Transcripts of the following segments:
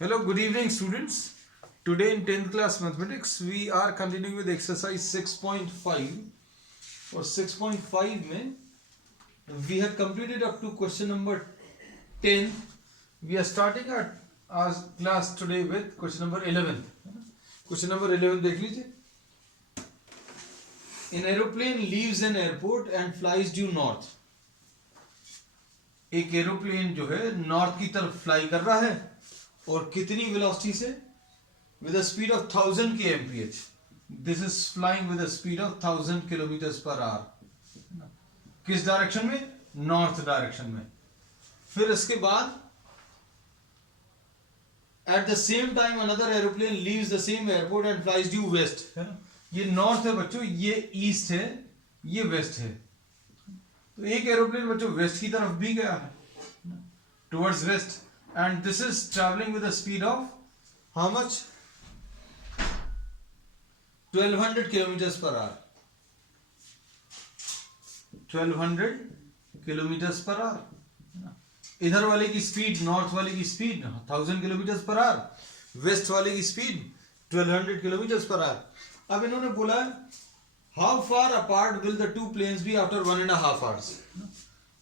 Hello, good evening, students. Today in 10th class mathematics, we are continuing with exercise 6.5. और 6.5 में we have completed up to question number 10. We are starting our class today with question number 11. Question number 11 देख लीजिए. An aeroplane leaves an airport and flies due north. एक aeroplane जो है north की तरफ fly कर रहा है और कितनी वेलोसिटी से? With a speed of 1000 kmph. This is flying with a speed of 1000 kilometre per hour. किस डायरेक्शन में? नॉर्थ डायरेक्शन में. फिर इसके बाद at the same time another aeroplane leaves the same airport and flies due west. ये north है बच्चों, ये ईस्ट है, ये वेस्ट है. तो एक एरोप्लेन बच्चों वेस्ट की तरफ भी गया है, towards waste, and this is traveling with a speed of how much? 1200 kilometers per hour. 1200 kilometers per hour. इधर वाले की स्पीड, नॉर्थ वाले की speed 1000 kilometre per hour, west वाले की स्पीड 1200 किलोमीटर पर आवर. अब इन्होंने बोला how far apart will the two planes be after 1.5 hours.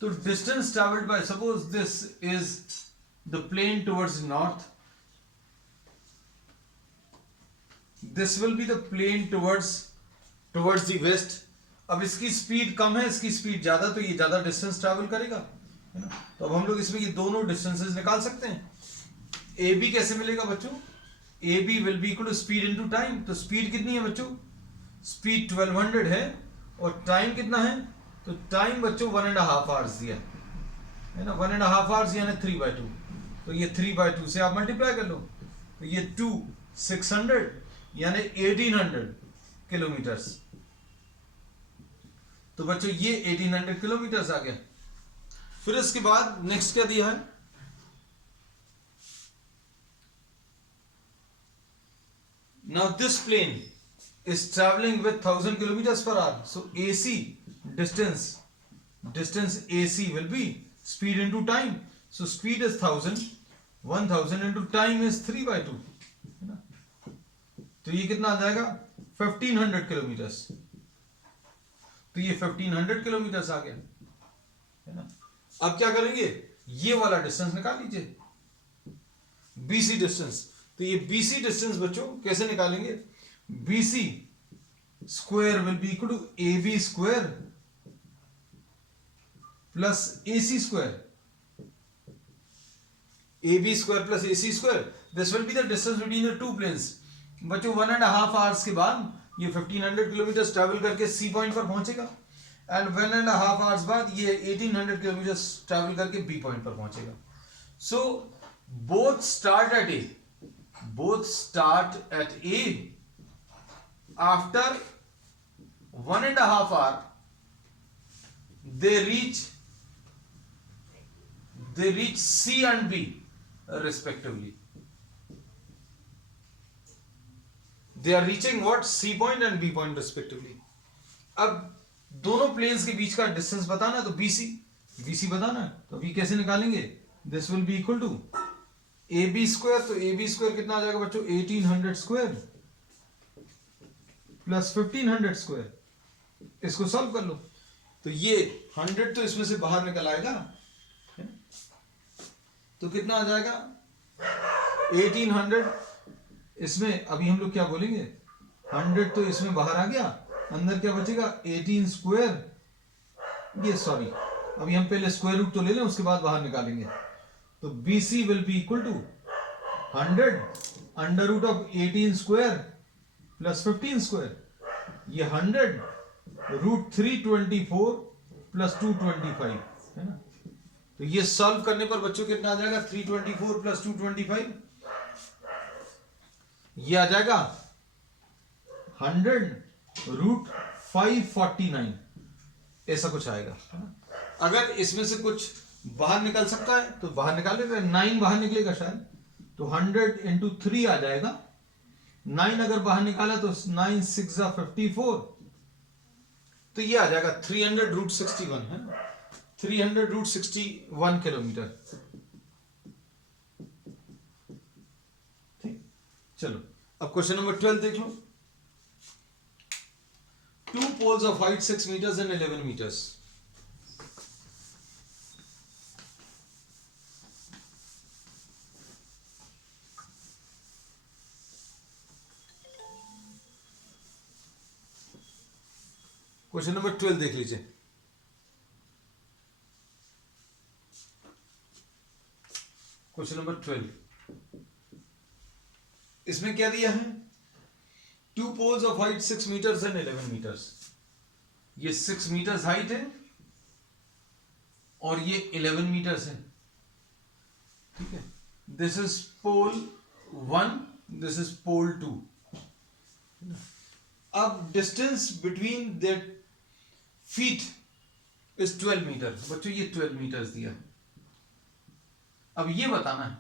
तो distance travelled by, suppose this is the plane towards north, this will be the plane towards the west. अब इसकी speed कम है, इसकी speed ज्यादा, तो ये ज्यादा डिस्टेंस ट्रैवल करेगा, है ना. तो अब हम लोग इसमें ये दोनों डिस्टेंसेस निकाल सकते हैं. ए बी कैसे मिलेगा बच्चों? A B will be equal to speed into time. तो स्पीड कितनी है बच्चों? स्पीड 1200 है और टाइम कितना है? तो टाइम बच्चों 1.5 hours दिया है ना. 1.5 hours यानी 3/2. तो ये 3/2 से आप मल्टीप्लाई कर लो. तो ये 2 600 यानी 1800 किलोमीटर्स. तो बच्चों ये 1800 किलोमीटर्स आ गया. फिर इसके बाद नेक्स्ट क्या दिया है? Now this plane is travelling with 1000 kilometres per hour. So AC distance AC will be speed into time. So speed is 1000 into time is 3/2, है ना. तो ये कितना आ जाएगा? 1500 किलोमीटर्स. तो ये 1500 किलोमीटर्स आ गया, है ना. अब क्या करेंगे? ये वाला डिस्टेंस निकाल लीजिए, BC डिस्टेंस. तो ये BC डिस्टेंस बच्चों कैसे निकालेंगे? BC square will be equal to AB square plus AC square. AB square plus AC square. This will be the distance between the two planes. बच्चों 1.5 hours के बाद ये 1500 किलोमीटर ट्रैवल करके C पॉइंट पर पहुंचेगा एंड 1.5 hours बाद ये 1800 kilometre travel करके B पॉइंट पर पहुंचेगा. So both start at A. After 1.5 hour they reach C and B respectively. They are reaching what? C point and B point respectively. अब दोनों planes के बीच का डिस्टेंस बताना है तो BC बताना है. तो B कैसे निकालेंगे? This will be equal to AB square. तो AB स्क्वायर कितना आ जाएगा बच्चों? 1800 स्क्वायर प्लस 1500 स्क्वायर. इसको सॉल्व कर लो. तो ये 100 तो इसमें से बाहर निकल आएगा, तो कितना आ जाएगा? 1800. इसमें अभी हम लोग क्या बोलेंगे? 100 तो इसमें बाहर आ गया, अंदर क्या बचेगा? 18 स्क्वायर. ये सॉरी, अभी हम पहले स्क्वायर रूट तो ले लें, उसके बाद बाहर निकालेंगे. तो BC will be equal to 100 under root of 18 square plus 15 square. ये 100 रूट 324 प्लस 225, है ना. तो ये सॉल्व करने पर बच्चों कितना आ जाएगा? 324 प्लस 225, ये आ जाएगा 100 रूट 549. ऐसा कुछ आएगा. अगर इसमें से कुछ बाहर निकल सकता है तो बाहर निकाल लेते हैं. 9 बाहर निकलेगा शायद, तो 100 into 3 आ जाएगा. 9 अगर बाहर निकाला तो 9 6 54, तो ये आ जाएगा 300 रूट 61, है ना. 300 रूट 61 किलोमीटर. चलो अब क्वेश्चन नंबर 12 देख लो. Two poles of height 6 meters and 11 meters. Question number 12 देख लीजिए. क्वेश्चन नंबर 12, इसमें क्या दिया है? Two poles of height 6 metres and 11 metres. ये 6 मीटर्स हाइट है और ये 11 मीटर्स है. ठीक है. This is pole 1, this is pole 2. अब distance between the feet is 12 metre. बच्चों ये 12 मीटर्स दिया. अब ये बताना है,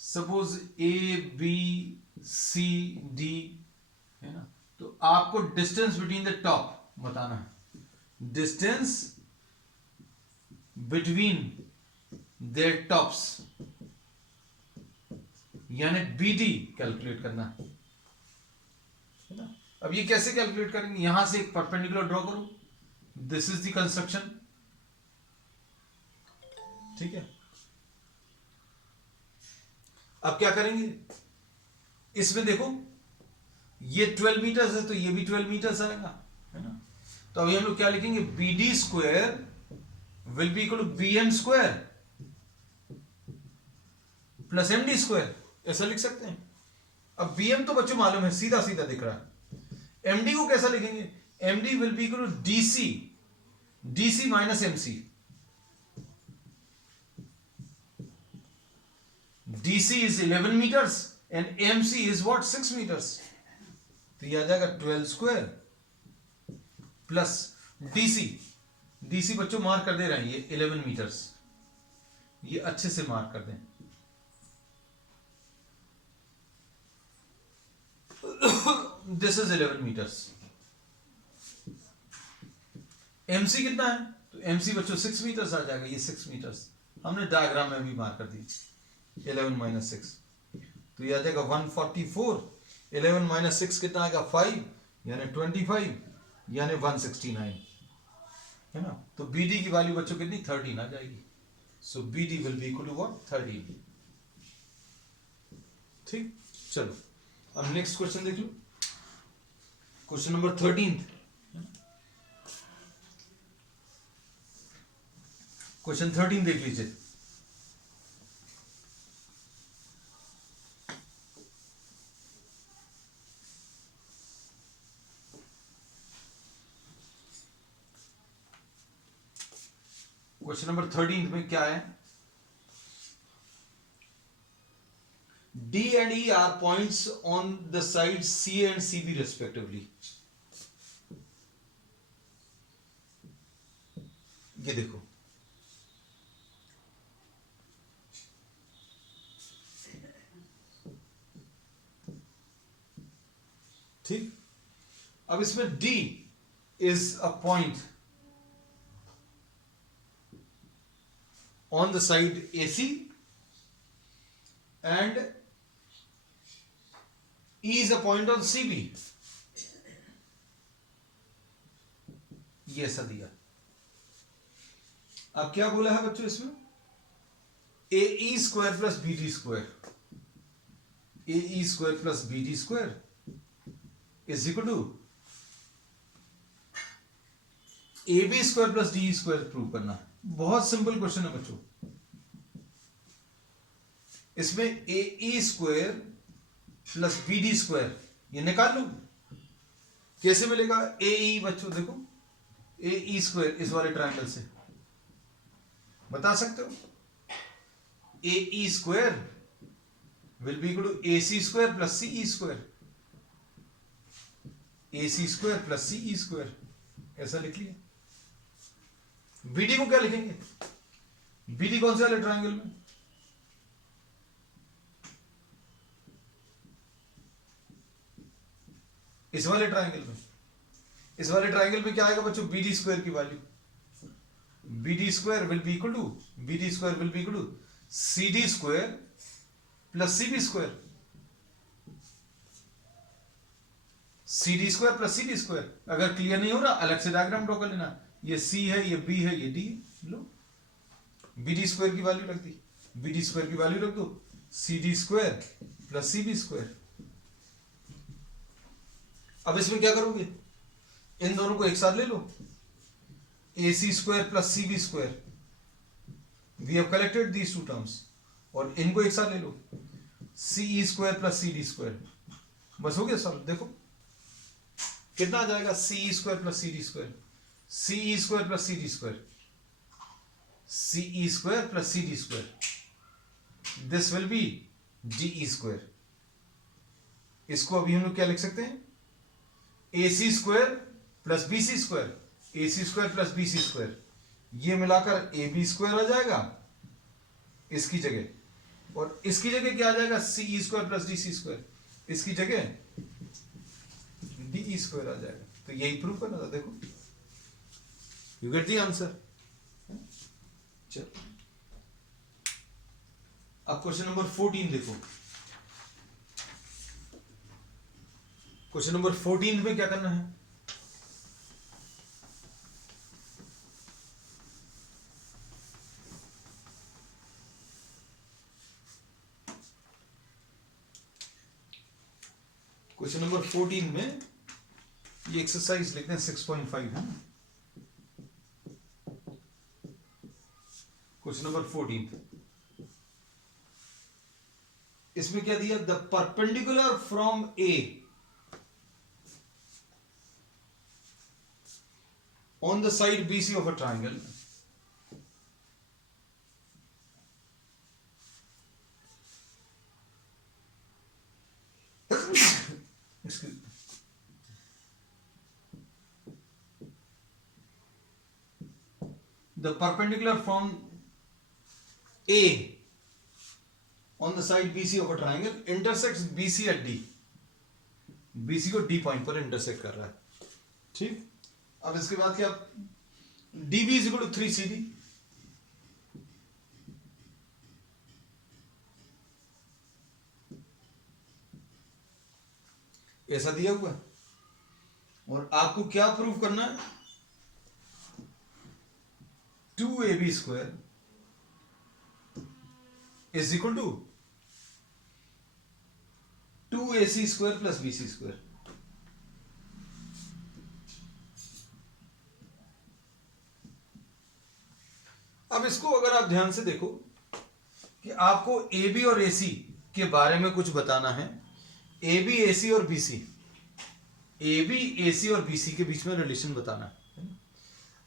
suppose A B C D है ना, तो आपको डिस्टेंस बिटवीन द टॉप बताना है. डिस्टेंस बिटवीन देयर टॉप्स यानी बीडी कैलकुलेट करना है ना. अब ये कैसे कैलकुलेट करेंगे? यहां से एक परपेंडिकुलर ड्रॉ करो. This is the construction. ठीक है. अब क्या करेंगे? इसमें देखो ये 12 मीटर्स है तो ये भी 12 मीटर्स आएगा, है ना. तो अभी हम लोग क्या लिखेंगे? B D square will be equal to B M square plus M D square. ऐसा लिख सकते हैं. अब बी एम तो बच्चों मालूम है, सीधा सीधा दिख रहा है. एम डी को कैसा लिखेंगे? M D will be equal to D C minus M C. DC is 11 meters and MC is what? 6 meters. तो ये आ जाएगा 12 स्क्वायर प्लस DC बच्चों मार्क कर दे रहे हैं, ये 11 मीटर्स. ये अच्छे से मार्क कर दें. This is 11 metres. MC कितना है? तो MC बच्चों 6 मीटर्स आ जाएगा. ये 6 मीटर्स हमने डायग्राम में भी मार्क कर दी. 11 माइनस 6 तो ये आ जाएगा 144. 11 माइनस 6 कितना आएगा? 5 यानी 25 यानी 169 है ना. तो BD की वैल्यू बच्चों कितनी? 13 आ जाएगी. So BD will be equal to what? 13. ठीक. चलो अब नेक्स्ट क्वेश्चन देख लो. Question number 13. क्वेश्चन 13 देख लीजिए. क्वेश्चन नंबर 13 में क्या है? D and E are points on the sides C and CB respectively. ये देखो, ठीक. अब इसमें D is a point on the side AC and E is a point on CB. ये ऐसा दिया. अब क्या बोला है बच्चों इसमें? AE square plus BD square. AE square plus BD square is equal to AB square plus DE square prove करना है. बहुत सिंपल क्वेश्चन है बच्चों. इसमें AE square plus BD square ये निकाल लो. कैसे मिलेगा? AE बच्चों देखो, AE स्क्वायर इस वाले ट्रायंगल से बता सकते हो. AE square will be equal to AC square plus CE square. AC square plus CE square ऐसा लिख लिया. BD को क्या लिखेंगे? BD कौन से वाले ट्रायंगल में? इस वाले ट्रायंगल में. इस वाले ट्रायंगल में क्या आएगा बच्चों? BD स्क्वायर की value. BD square will be equal to CD square plus CB square. C D square plus C D square. अगर क्लियर नहीं हो रहा अलग से डायग्राम ड्रॉ कर लेना, ये सी है, ये बी है, ये डी है। लो बी डी स्क्वायर की वैल्यू रख दी, बी डी स्क्वायर की वैल्यू रख दो, C D square plus C B square. अब इसमें क्या करोगे, इन दोनों को एक साथ ले लो, A C square plus C B square, we have collected these two terms, और इनको एक साथ ले लो, C E square plus C D square. बस हो गया सॉल्व। देखो कितना आ जाएगा, C E square plus C D square, C E square plus C D square, C E square plus C D square, this will be D E square. इसको अभी हम लोग क्या लिख सकते हैं, A C square plus B C square, A C square plus B C square, ये मिलाकर ए बी स्क्वायर आ जाएगा इसकी जगह, और इसकी जगह क्या आ जाएगा, C E square plus D C square, इसकी जगह डी ई स्क्वायर आ जाएगा। तो यही प्रूव करना था। देखो यू गेट दी आंसर। चलो अब क्वेश्चन नंबर 14 देखो। क्वेश्चन नंबर 14 में क्या करना है, क्वेश्चन नंबर 14 में ये एक्सरसाइज लिखते हैं 6.5 है। क्वेश्चन नंबर 14 इसमें क्या दिया, the perpendicular from A on the side BC of a triangle the perpendicular from A on the side BC of a triangle intersects BC at D। BC को D point पर intersect कर रहा है। ठीक, अब इसके बाद क्या, DB is equal to 3CD, ऐसा दिया हुआ है, और आपको क्या प्रूव करना है, 2AB square is equal to 2AC square plus BC square. अब इसको अगर आप ध्यान से देखो कि आपको AB और AC के बारे में कुछ बताना है, AB AC और BC, AB AC और BC के बीच में रिलेशन बताना है।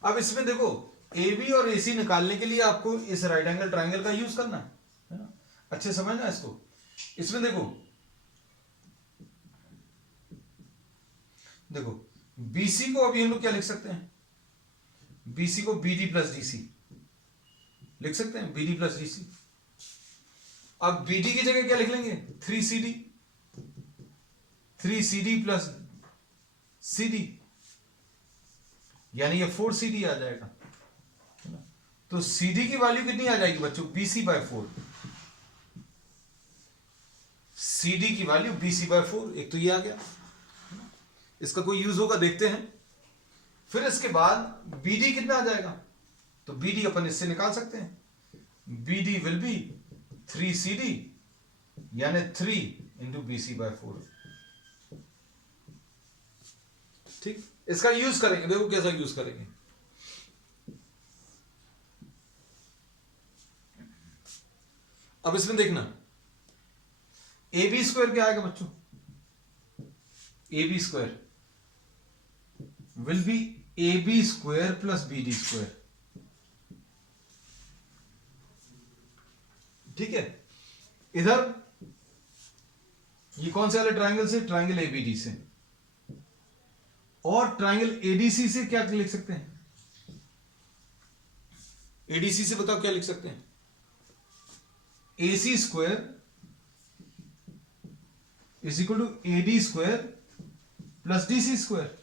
अब इसमें देखो AB और AC निकालने के लिए आपको इस राइट एंगल ट्राइंगल का यूज करना है ना, अच्छे समझना इसको। इसमें देखो देखो BC को अभी हम लोग क्या लिख सकते हैं, BC को BD प्लस DC लिख सकते हैं, BD प्लस DC। अब BD की जगह क्या लिख लेंगे, 3CD, 3CD प्लस CD, यानी ये 4CD आ जाएगा। तो CD की वैल्यू कितनी आ जाएगी बच्चों, BC/4। CD की वैल्यू BC/4, एक तो ये आ गया, इसका कोई यूज होगा देखते हैं। फिर इसके बाद BD कितना आ जाएगा, तो BD अपन इससे निकाल सकते हैं, BD विल बी 3CD यानी 3 इंटू BC/4। ठीक, इसका यूज करेंगे, देखो कैसा यूज करेंगे। अब इसमें देखना AB स्क्वायर क्या आएगा बच्चों, AB square will B AB square plus BD square. ठीक है, इधर ये कौन से वाले ट्राइंगल से, ट्राइंगल ABD से, और ट्राइंगल ADC से क्या लिख सकते हैं, ADC से बताओ क्या लिख सकते हैं, AC square is equal to AD square plus DC square.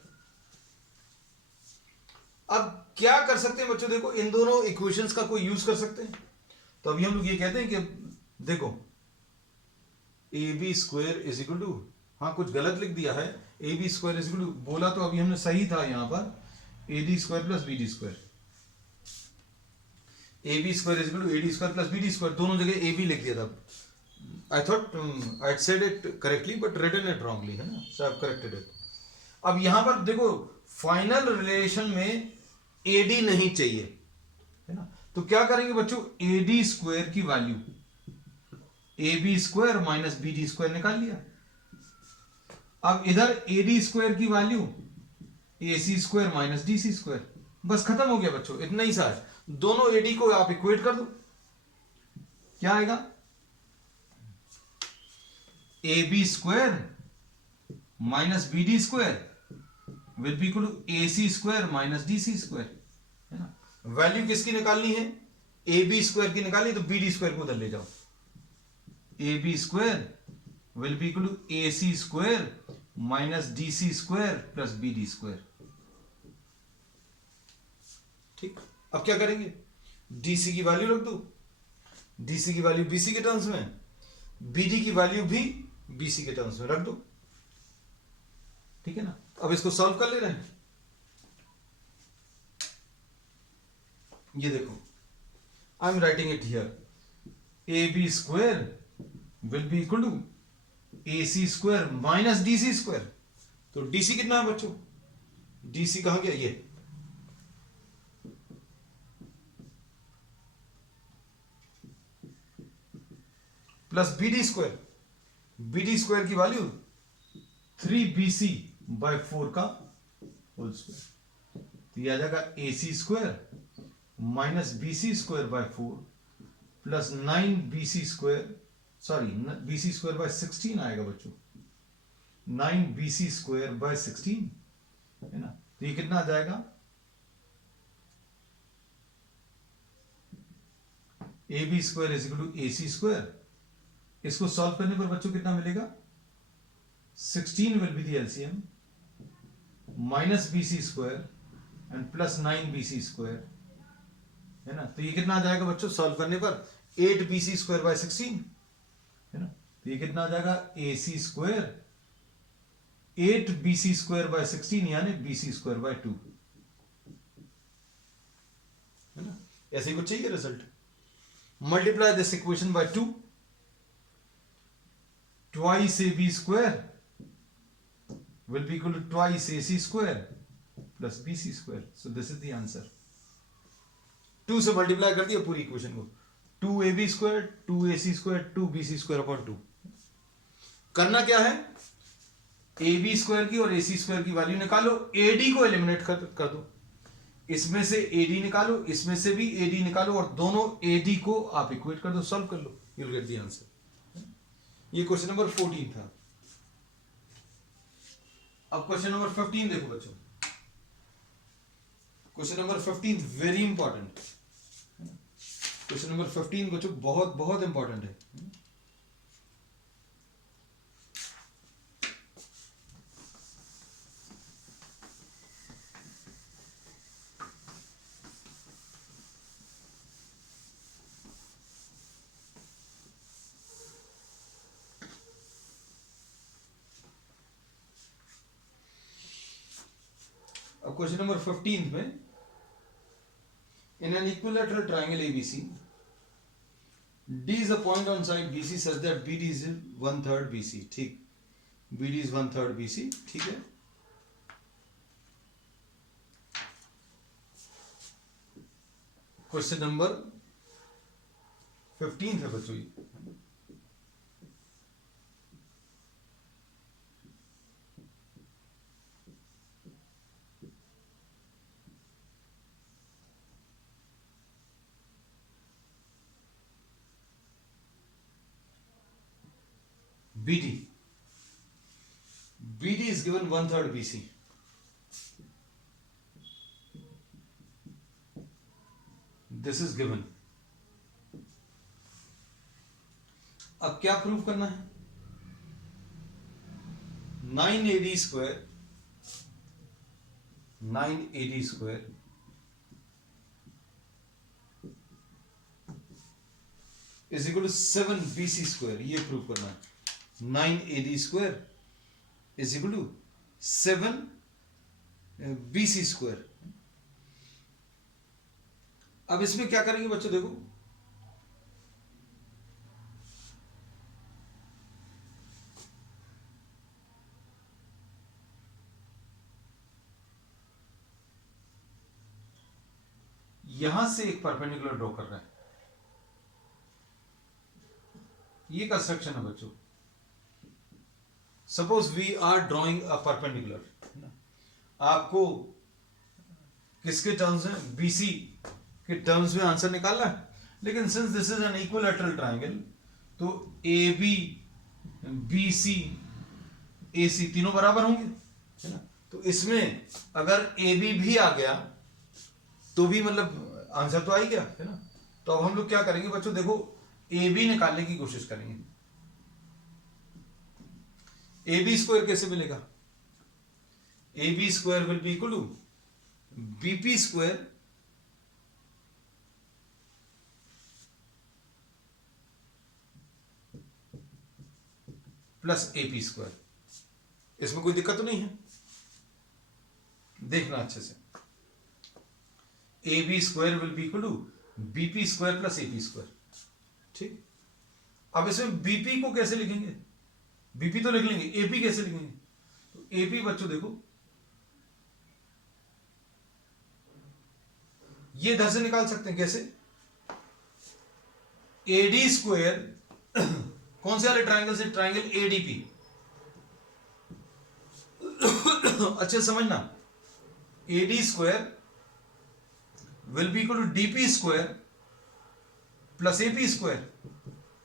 अब क्या कर सकते हैं बच्चों, देखो इन दोनों इक्वेशंस का कोई यूज कर सकते हैं। तो अभी हम लोग ये कहते हैं कि देखो AB square is equal to हाँ कुछ गलत लिख दिया है, A B square is equal to, बोला तो अभी हमने सही था यहाँ पर, A D square plus B D square, A B square is equal to A D square plus B D square, दोनों जगह ए बी लिख दिया था। I thought I said it correctly but written it wrongly, है ना, so I have corrected it. अब यहां पर देखो फाइनल रिलेशन में एडी नहीं चाहिए, है ना, तो क्या करेंगे बच्चों, ए डी स्क्वायर की value A B square minus B D square निकाल लिया। अब इधर ए डी स्क्वायर की value A C square minus D C square, बस खत्म हो गया बच्चों, इतना ही सा है। दोनों एडी को आप इक्वेट कर दो, क्या आएगा, A B square minus B D square will be equal to A C square minus D C square, है ना। वैल्यू किसकी निकालनी है, ए बी स्क्वायर की निकालनी, तो बी डी स्क्वायर को उधर ले जाओ, A B square will be equal to A C square minus D C square plus B D square. ठीक, अब क्या करेंगे, डीसी की वैल्यू रख दो, डीसी की वैल्यू बीसी के टर्म्स में, बीडी की वैल्यू भी बीसी के टर्म्स में रख दो, ठीक है ना। अब इसको सॉल्व कर ले रहे हैं, ये देखो I am writing it here, A B square will be equal to A C square minus D C square, तो डीसी कितना है बच्चों, डीसी कहां गया, ये plus B D square, B D square की वैल्यू 3bc बाय 4 का whole square, तो यह आ जाएगा A C square minus B C square by 4 plus 9bc square, sorry bc square by 16 आएगा बच्चों, 9bc स्क्वायर बाय 16, है ना, तो ये कितना आ जाएगा, A B square is equal to A C square, इसको सॉल्व करने पर बच्चों कितना मिलेगा, 16 will be the LCM minus B C square and plus 9bc square, है ना, तो ये कितना आ जाएगा बच्चों सॉल्व करने पर 8bc स्क्वायर बाय 16, है ना, तो ये कितना आ जाएगा A C square 8bc square by 16 यानी bc स्क्वायर बाय 2, है ना, ऐसे ही कुछ चाहिए result. Multiply this equation by 2, twice ab square will be equal to twice ac square plus bc square, so this is the answer। 2 से multiply कर दिया पूरी इक्वेशन को, 2ab square 2ac square 2bc square upon 2। करना क्या है, ab square की और ac स्क्वायर की वैल्यू निकालो, ad को एलिमिनेट कर दो, इसमें से ad निकालो, इसमें से भी ad निकालो और दोनों ad को आप इक्वेट कर दो, सॉल्व कर लो, you will get the answer. ये क्वेश्चन नंबर 14 था। अब क्वेश्चन नंबर 15 देखो बच्चों, question number 15 very important, question number 15 बच्चों बहुत बहुत इंपॉर्टेंट है। अब क्वेश्चन नंबर 15 में, in an equilateral triangle ABC, D is a point on side BC such that BD is 1/3 BC, ठीक, BD is 1/3 BC, ठीक है। क्वेश्चन नंबर 15 है बच्चों, BD is given 1/3 BC, this is given। अब क्या prove करना है, 9AD square 9AD square is equal to 7BC square, ये प्रूव करना है। 9AD square is equal to 7 BC square. अब इसमें क्या करेंगे बच्चों, देखो यहां से एक परपेंडिकुलर ड्रॉ कर रहा है, ये कंस्ट्रक्शन है बच्चों। Suppose we are drawing a perpendicular, आपको किसके टर्म्स में, बीसी के टर्म्स में आंसर निकालना है। लेकिन since this is an equilateral triangle, तो ए बी बी सी ए सी तीनों बराबर होंगे, है ना। तो इसमें अगर ए बी भी आ गया तो भी मतलब आंसर तो आ ही गया, है ना। तो अब हम लोग क्या करेंगे बच्चों, देखो ए बी निकालने की कोशिश करेंगे। ए बी स्क्वायर कैसे मिलेगा, A B square will be equal to BP square plus AP square. इसमें कोई दिक्कत तो नहीं है, देखना अच्छे से। A B square will be equal to BP square plus AP square, ठीक। अब इसमें बीपी को कैसे लिखेंगे, बीपी तो लिख लेंगे, एपी कैसे लिखेंगे। तो एपी बच्चों देखो ये इधर से निकाल सकते हैं, कैसे, एडी स्क्वायर कौन से वाले ट्रायंगल से, ट्रायंगल एडीपी। अच्छे समझना, AD square will be equal to DP square plus AP square,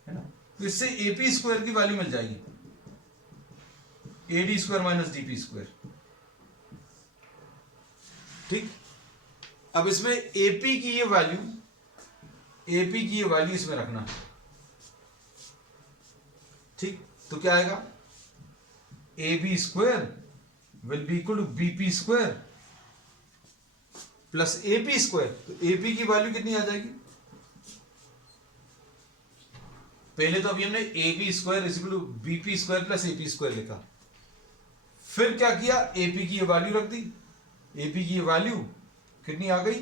है ना। तो इससे एपी स्क्वायर की वैल्यू मिल जाएगी, AD square minus DP square, ठीक। अब इसमें एपी की ये वैल्यू, एपी की ये वैल्यू इसमें रखना, ठीक। तो क्या आएगा, A B square will be equal to BP square plus AP square. तो एपी की वैल्यू कितनी आ जाएगी, पहले तो अभी हमने A B square is equal to BP square plus AP square लिखा, फिर क्या किया, एपी की ये वैल्यू रख दी। एपी की ये वैल्यू कितनी आ गई,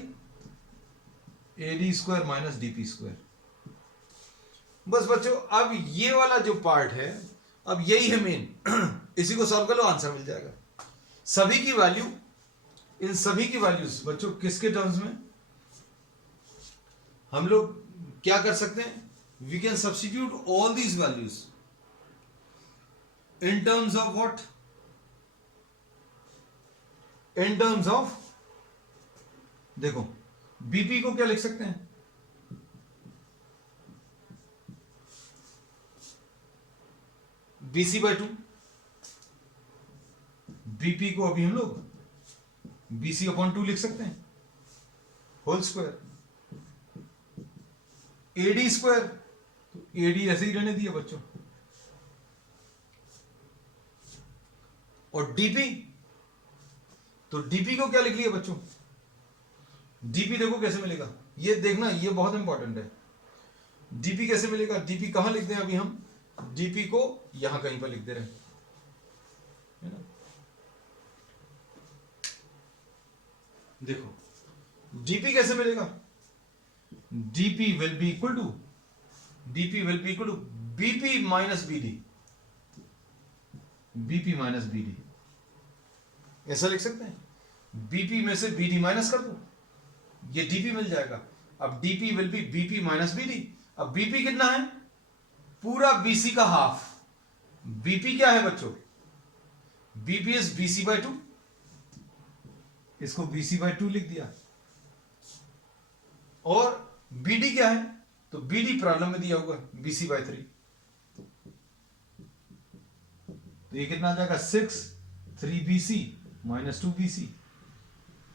AD square minus DP square. बस बच्चों अब ये वाला जो पार्ट है, अब यही है मेन। इसी को सॉल्व कर लो, आंसर मिल जाएगा। सभी की वैल्यू, इन सभी की वैल्यूज बच्चों किसके टर्म्स में, हम लोग क्या कर सकते हैं, we can substitute all these values in terms of what, in terms of, देखो बीपी को क्या लिख सकते हैं, बीसी बाय 2, बीपी को अभी हम लोग बीसी अपॉन 2 लिख सकते हैं होल स्क्वायर, एडी स्क्वायर, तो एडी ऐसे ही रहने दिया बच्चों, और डीपी, तो डीपी को क्या लिख लिया बच्चों, डीपी देखो कैसे मिलेगा, ये देखना, ये बहुत इंपॉर्टेंट है। डीपी कैसे मिलेगा, डीपी कहां लिखते हैं अभी हम, डीपी को यहां कहीं पर लिख दे रहे हैं, है ना। देखो डीपी कैसे मिलेगा, DP will be equal to, DP will be equal to BP minus BD, BP minus BD, ऐसा लिख सकते हैं। बीपी में से बीडी माइनस कर दो, ये डीपी मिल जाएगा। अब DP will be BP minus BD. अब बीपी कितना है, पूरा बीसी का हाफ। बीपी क्या है बच्चों, बीपी इज बीसी बाय 2, इसको बीसी बाय 2 लिख दिया। और बीडी क्या है, तो बीडी प्रॉब्लम में दिया हुआ है बीसी बाय 3, तो ये कितना आ जाएगा 6 3BC माइनस 2BC,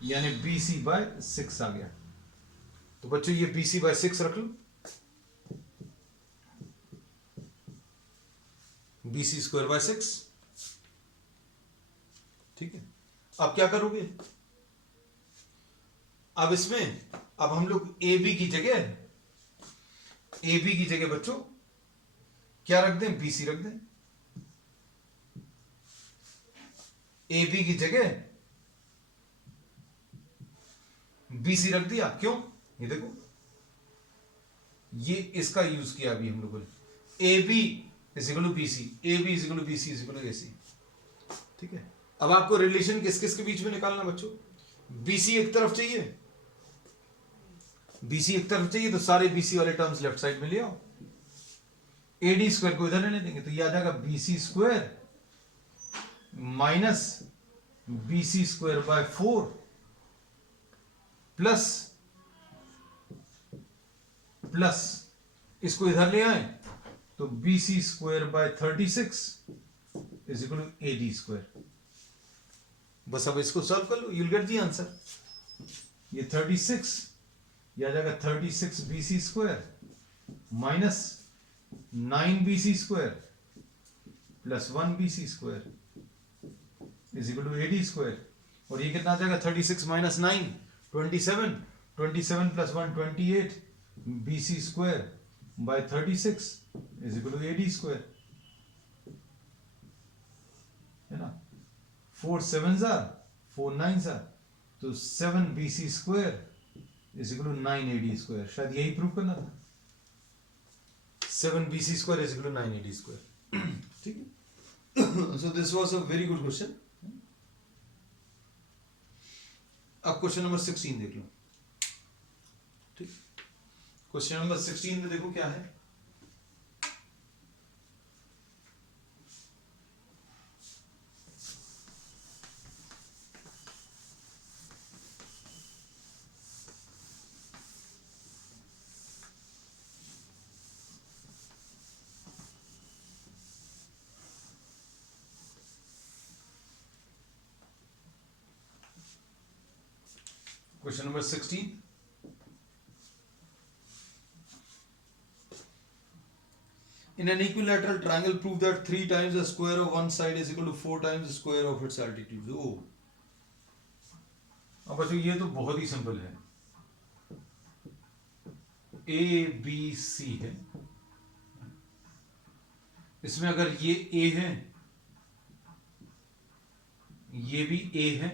यानी BC बाय 6 आ गया। तो बच्चों ये BC बाय 6 रख लो, BC स्क्वायर बाय 6, ठीक है। अब क्या करोगे, अब इसमें अब हम लोग AB की जगह, AB की जगह बच्चों क्या रख दें, BC रख दें। ए बी की जगह बी सी रख दिया। क्यों? ये देखो, ये इसका यूज किया अभी हम लोगों ने। A B is equal to B C, A B is equal to B C is equal to A C. ठीक है, अब आपको रिलेशन किस किस के बीच में निकालना बच्चों? बीसी एक तरफ चाहिए, बीसी एक तरफ चाहिए तो सारे बीसी वाले टर्म्स लेफ्ट साइड में ले आओ। एडी स्क्वायर को इधर रहने देंगे तो ये आ जाएगा BC square minus BC square by 4 plus plus इसको इधर ले आए तो BC square by 36 is equal to AD square. बस अब इसको सॉल्व कर लो, यूल गेट दी आंसर। ये 36 ये आ जाएगा 36 BC square minus 9 BC square plus 1 BC square is equal to AD square. और ये कितना आ जाएगा? 36 minus 9 27, 27 plus 1 28 BC square by 36 is equal to AD square, है ना। 4 7s are 4 9s are तो 7 BC square is equal to 9 AD square. शायद यही प्रूव करना था, 7 BC square is equal to 9 AD square. ठीक है, so this was a very good question. अब क्वेश्चन नंबर 16 देख लो। ठीक, क्वेश्चन नंबर 16 में देखो क्या है। Question number 16. In an equilateral triangle, prove that 3 times the square of one side is equal to 4 times the square of its altitude. Oh. अब बच्चों ये तो बहुत ही सिंपल है। ए बी सी है, इसमें अगर ये ए है, ये भी ए है,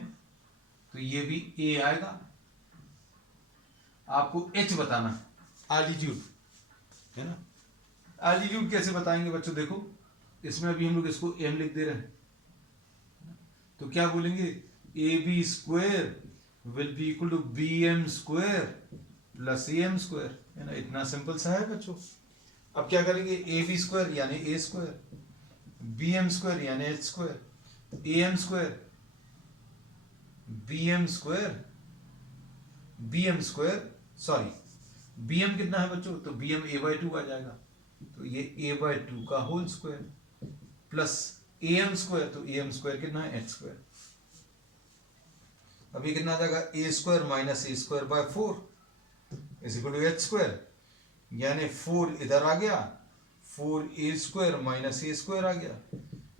तो ये भी ए आएगा। आपको एच बताना, एल्टीट्यूड, है ना। एल्टीट्यूड कैसे बताएंगे बच्चों? देखो, इसमें अभी हम लोग इसको एम लिख दे रहे हैं, तो क्या बोलेंगे? A B square will be equal to B M square plus A M square, है ना। इतना सिंपल सा है बच्चों। अब क्या करेंगे? ए बी स्क्वायर यानी A square, B M square यानी H square, A M square B M square, B M square sorry B M कितना है बच्चों? तो बी एम ए बाई 2 आ जाएगा, तो ये ए बाई 2 का whole square plus A M square, तो ए एम स्क्वायर कितना है? H square. अभी कितना आ जाएगा? A square minus A square by 4 is equal to H square, यानी 4 इधर आ गया, 4 A square minus A square आ गया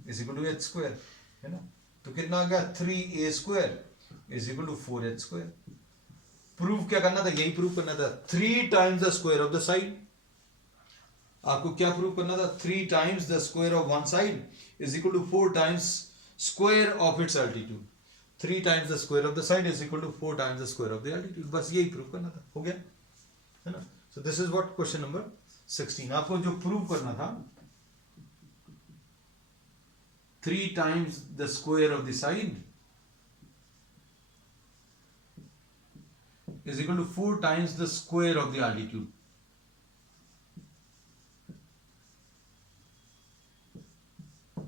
is equal to H square, है ना। तो कितना आ गया? 3 A square is equal to 4 H square. Proof क्या करना था? यही प्रूफ करना था, 3 times the square of the side. आपको क्या प्रूफ करना था? 3 times the square of one side is equal to 4 times square of its altitude. 3 times the square of the side is equal to 4 times the square of the altitude. बस यही proof करना था, हो गया, है ना। So this is what question number 16। आपको जो प्रूव करना था, 3 times the square of the side is equal to 4 times the square of the altitude.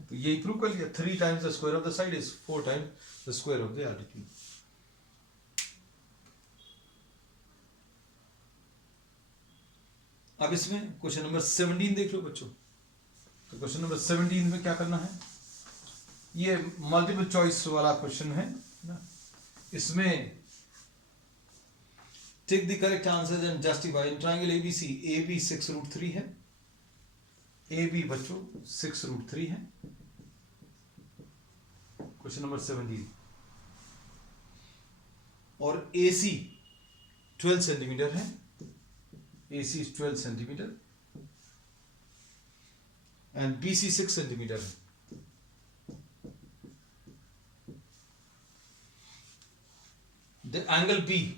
तो यही प्रूव कर लिया, 3 times the square of the side is 4 times the square of the altitude. अब इसमें क्वेश्चन नंबर 17 देख लो बच्चों। तो question number 17 में क्या करना है? ये मल्टीपल चॉइस वाला क्वेश्चन है ना। इसमें take the correct answers and justify. In triangle ABC, A B 6√3 है, ए बी बच्चों 6√3 है। Question number 17। और ए सी 12 सेंटीमीटर है, A C 12 centimetre and B C 6 centimetre है। the angle B